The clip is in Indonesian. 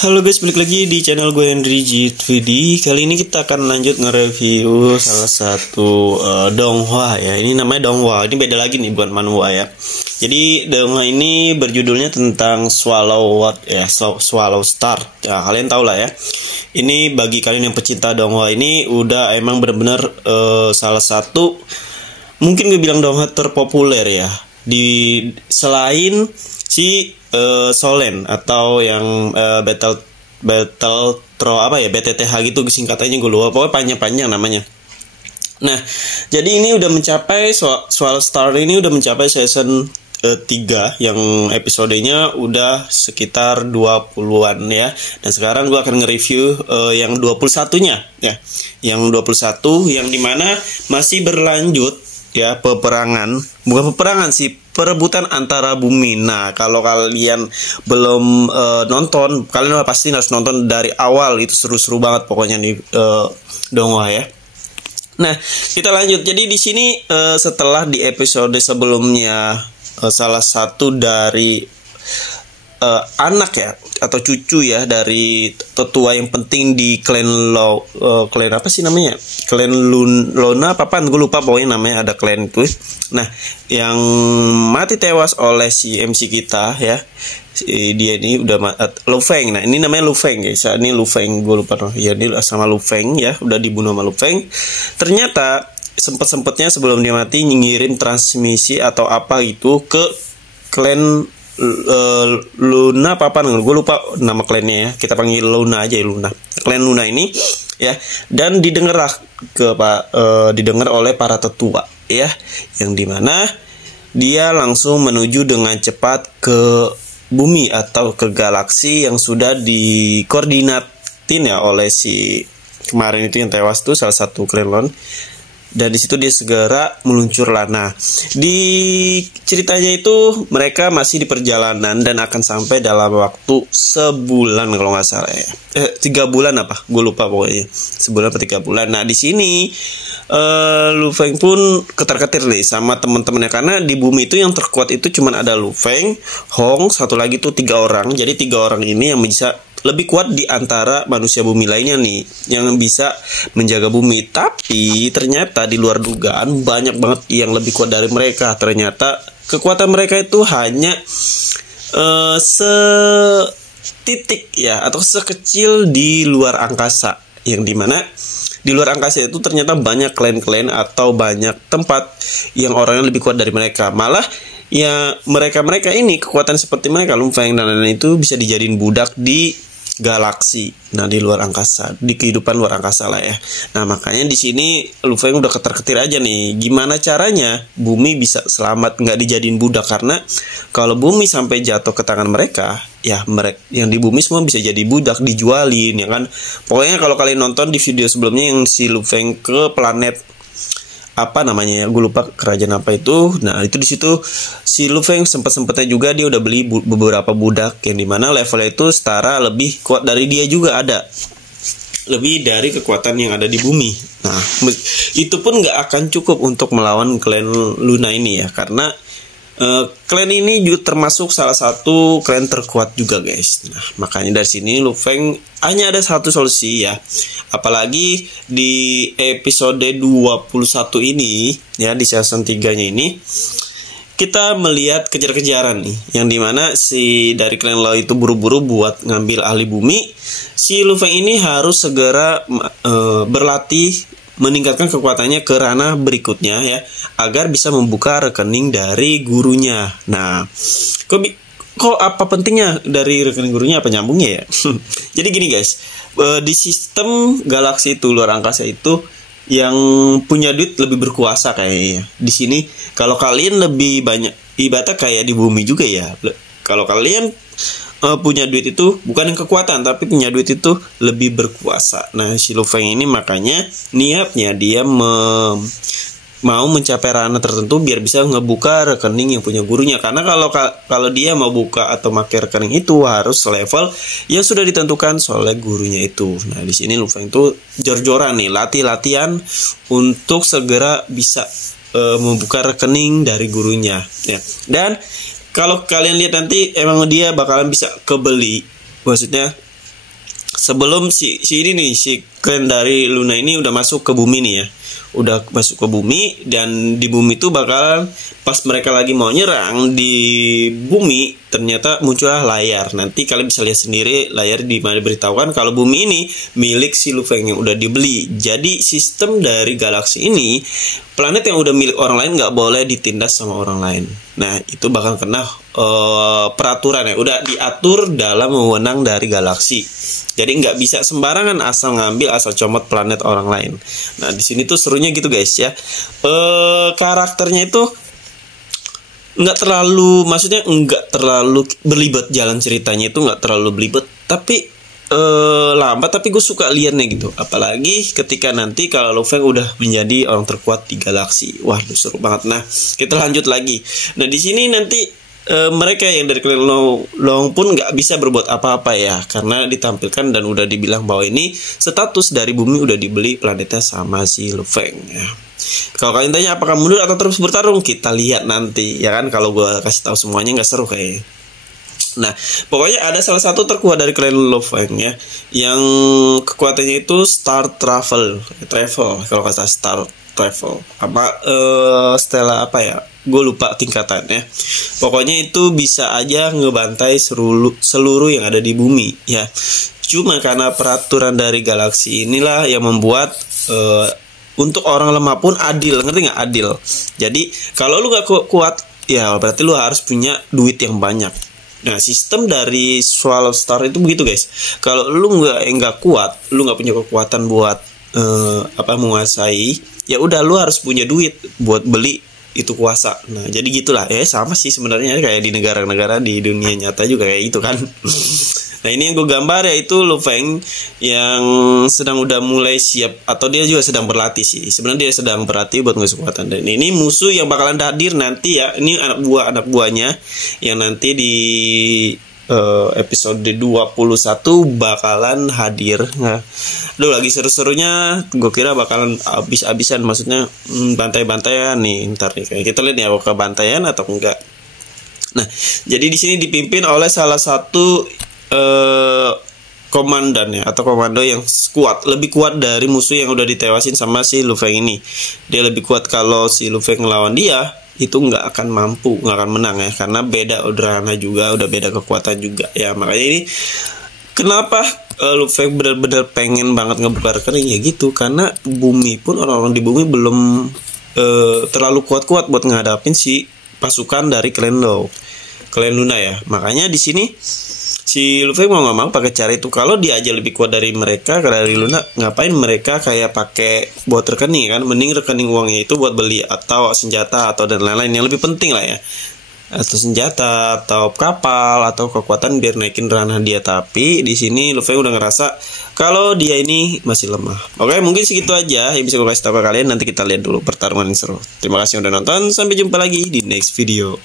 Halo guys, balik lagi di channel gue Henry GTVD. Kali ini kita akan lanjut nge-review salah satu donghua ya. Ini namanya donghua. Ini beda lagi nih, bukan manhwa ya. Jadi donghua ini berjudulnya tentang Swallow World ya, Swallow Star. Ya, kalian tau lah ya. Ini bagi kalian yang pecinta donghua ini udah emang bener-bener salah satu, mungkin gue bilang donghua terpopuler ya. Di selain si Solen atau yang Battle BTTH gitu singkatannya, gue lupa, pokoknya panjang namanya. Nah, jadi ini udah mencapai Swallow Star ini udah mencapai season 3 yang episodenya udah sekitar 20-an ya. Dan sekarang gue akan nge-review yang 21-nya ya. Yang 21 yang dimana masih berlanjut ya, bukan peperangan sih, perebutan antara bumi. Nah, kalau kalian belum nonton, kalian pasti harus nonton dari awal. Itu seru-seru banget pokoknya nih donghua ya. Nah, kita lanjut. Jadi di sini setelah di episode sebelumnya salah satu dari anak ya atau cucu ya dari tetua yang penting di klan klan apa sih namanya, klan Lona apaan gue lupa, pokoknya namanya ada klan itu. Nah, yang mati tewas oleh si MC kita ya, dia ini udah Lu Feng. Nah, ini namanya Lu Feng guys, ini Lu Feng, gue lupa ya, ini sama Lu Feng ya, udah dibunuh sama Lu Feng. Ternyata sempet-sempetnya sebelum dia mati ngirim transmisi atau apa itu ke klan Luna apa gue lupa nama klannya ya, kita panggil Luna aja ya, Luna, klan Luna ini ya. Dan didengar oleh para tetua ya, yang dimana dia langsung menuju dengan cepat ke bumi atau ke galaksi yang sudah dikoordinatin ya oleh si kemarin itu yang tewas tuh, salah satu klan Lon. Dan di situ dia segera meluncurlah. Nah, di ceritanya itu mereka masih di perjalanan dan akan sampai dalam waktu sebulan kalau nggak salah ya. 3 bulan apa? Gue lupa pokoknya. Sebulan atau 3 bulan. Nah, di sini Lu Feng pun ketar-ketir nih sama teman-temannya, karena di bumi itu yang terkuat itu cuman ada Lu Feng, Hong, satu lagi tuh 3 orang. Jadi 3 orang ini yang bisa lebih kuat di antara manusia bumi lainnya nih, yang bisa menjaga bumi. Tapi ternyata di luar dugaan banyak banget yang lebih kuat dari mereka. Ternyata kekuatan mereka itu hanya setitik ya, atau sekecil di luar angkasa, yang dimana di luar angkasa itu ternyata banyak klan-klan atau banyak tempat yang orangnya lebih kuat dari mereka. Malah ya mereka ini kekuatan seperti mereka, Lu Feng dan lain-lain itu bisa dijadiin budak di galaksi. Nah, di luar angkasa, di kehidupan luar angkasa lah ya. Nah, makanya di sini Lu Feng udah ketar-ketir aja nih, gimana caranya bumi bisa selamat, nggak dijadiin budak. Karena kalau bumi sampai jatuh ke tangan mereka, ya mereka yang di bumi semua bisa jadi budak, dijualin ya kan. Pokoknya kalau kalian nonton di video sebelumnya yang si Lu Feng ke planet apa namanya ya, gue lupa kerajaan apa itu. Nah, itu di situ si Lu Feng sempetnya juga dia udah beli beberapa budak yang dimana levelnya itu setara lebih kuat dari dia juga, ada lebih dari kekuatan yang ada di bumi. Nah, itu pun nggak akan cukup untuk melawan klan Luna ini ya, karena klan ini juga termasuk salah satu klan terkuat juga guys. Nah, makanya dari sini Lu Feng hanya ada satu solusi ya. Apalagi di episode 21 ini ya, di season 3-nya ini kita melihat kejar-kejaran nih, yang dimana si dari klan Lao itu buru-buru buat ngambil alih bumi. Si Lu Feng ini harus segera berlatih, meningkatkan kekuatannya ke ranah berikutnya ya, agar bisa membuka rekening dari gurunya. Nah, kok apa pentingnya dari rekening gurunya, apa nyambungnya ya? Jadi gini guys, di sistem galaksi itu, luar angkasa itu, yang punya duit lebih berkuasa kayaknya. Di sini kalau kalian lebih banyak, ibaratnya kayak di bumi juga ya. Kalau kalian punya duit itu bukan yang kekuatan, tapi punya duit itu lebih berkuasa. Nah, si Lu Feng ini makanya niatnya dia mau mencapai ranah tertentu biar bisa ngebuka rekening yang punya gurunya. Karena kalau dia mau buka atau pakai rekening itu harus level yang sudah ditentukan oleh gurunya itu. Nah, di sini Lu Feng itu jor-joran nih, latihan untuk segera bisa membuka rekening dari gurunya ya. Dan kalau kalian lihat nanti emang dia bakalan bisa kebeli, maksudnya sebelum si ini nih, si klan dari Luna ini udah masuk ke bumi nih ya, udah masuk ke bumi, dan di bumi itu bakalan pas mereka lagi mau nyerang di bumi, ternyata muncullah layar. Nanti kalian bisa lihat sendiri layar di mana diberitahukan kalau bumi ini milik si Lu Feng yang udah dibeli. Jadi sistem dari galaksi ini, planet yang udah milik orang lain nggak boleh ditindas sama orang lain. Nah itu bakal kena peraturan ya, udah diatur dalam wewenang dari galaksi. Jadi nggak bisa sembarangan asal ngambil, asal comot planet orang lain. Nah di sini tuh serunya gitu guys ya. Karakternya itu nggak terlalu, maksudnya nggak terlalu berlibat, jalan ceritanya itu nggak terlalu berlibat, tapi lambat, tapi gue suka liatnya gitu. Apalagi ketika nanti kalau Lu Feng udah menjadi orang terkuat di galaksi. Wah seru banget. Nah kita lanjut lagi. Nah di sini nanti mereka yang dari klan Long pun nggak bisa berbuat apa-apa ya, karena ditampilkan dan udah dibilang bahwa ini status dari bumi udah dibeli planetnya sama si Lu Feng ya. Kalau kalian tanya apakah mundur atau terus bertarung, kita lihat nanti ya kan. Kalau gue kasih tahu semuanya nggak seru kayaknya. Nah pokoknya ada salah satu terkuat dari klan Lu Feng ya, yang kekuatannya itu Star Travel kalau kata Star Travel apa Stella apa ya, gue lupa tingkatannya. Pokoknya itu bisa aja ngebantai seluruh yang ada di bumi ya. Cuma karena peraturan dari galaksi inilah yang membuat untuk orang lemah pun adil, ngerti nggak? Adil. Jadi kalau lu gak kuat ya berarti lu harus punya duit yang banyak. Nah sistem dari Swallow Star itu begitu guys. Kalau lu nggak kuat, lu nggak punya kekuatan buat menguasai, ya udah lu harus punya duit buat beli itu kuasa. Nah jadi gitulah ya, sama sih sebenarnya kayak di negara-negara di dunia nyata juga kayak gitu kan. Nah ini yang gue gambar yaitu Lu Feng yang sedang udah mulai siap, atau dia juga sedang berlatih sih. Sebenarnya dia sedang berlatih buat ngasih kekuatan. Dan ini musuh yang bakalan hadir nanti ya. Ini anak buahnya yang nanti di episode 21 bakalan hadir. Nah, aduh lagi seru-serunya. Gue kira bakalan abis-abisan, maksudnya bantai-bantaian nih ntar nih. Kayak kita lihat ya apakah bantaian atau enggak. Nah jadi di sini dipimpin oleh salah satu komandan ya, atau komando yang kuat, lebih kuat dari musuh yang udah ditewasin sama si Lu Feng ini. Dia lebih kuat. Kalau si Lu Feng ngelawan dia itu nggak akan mampu, nggak akan menang ya, karena beda udara juga, udah beda kekuatan juga ya. Makanya ini kenapa Lu Feng bener-bener pengen banget ngebuka rekening ya gitu, karena bumi pun, orang-orang di bumi belum terlalu kuat-kuat buat ngadapin si pasukan dari klan Luna ya. Makanya di sini si Lu Feng mau nggak mau pakai cara itu. Kalau dia aja lebih kuat dari mereka, dari Luna, ngapain mereka kayak pakai buat rekening kan? Mending rekening uangnya itu buat beli atau senjata atau dan lain-lain yang lebih penting lah ya, atau senjata atau kapal atau kekuatan biar naikin ranah dia. Tapi di sini Lu Feng udah ngerasa kalau dia ini masih lemah. Oke, mungkin segitu aja yang bisa gue kasih tahu ke kalian. Nanti kita lihat dulu pertarungan yang seru. Terima kasih udah nonton, sampai jumpa lagi di next video.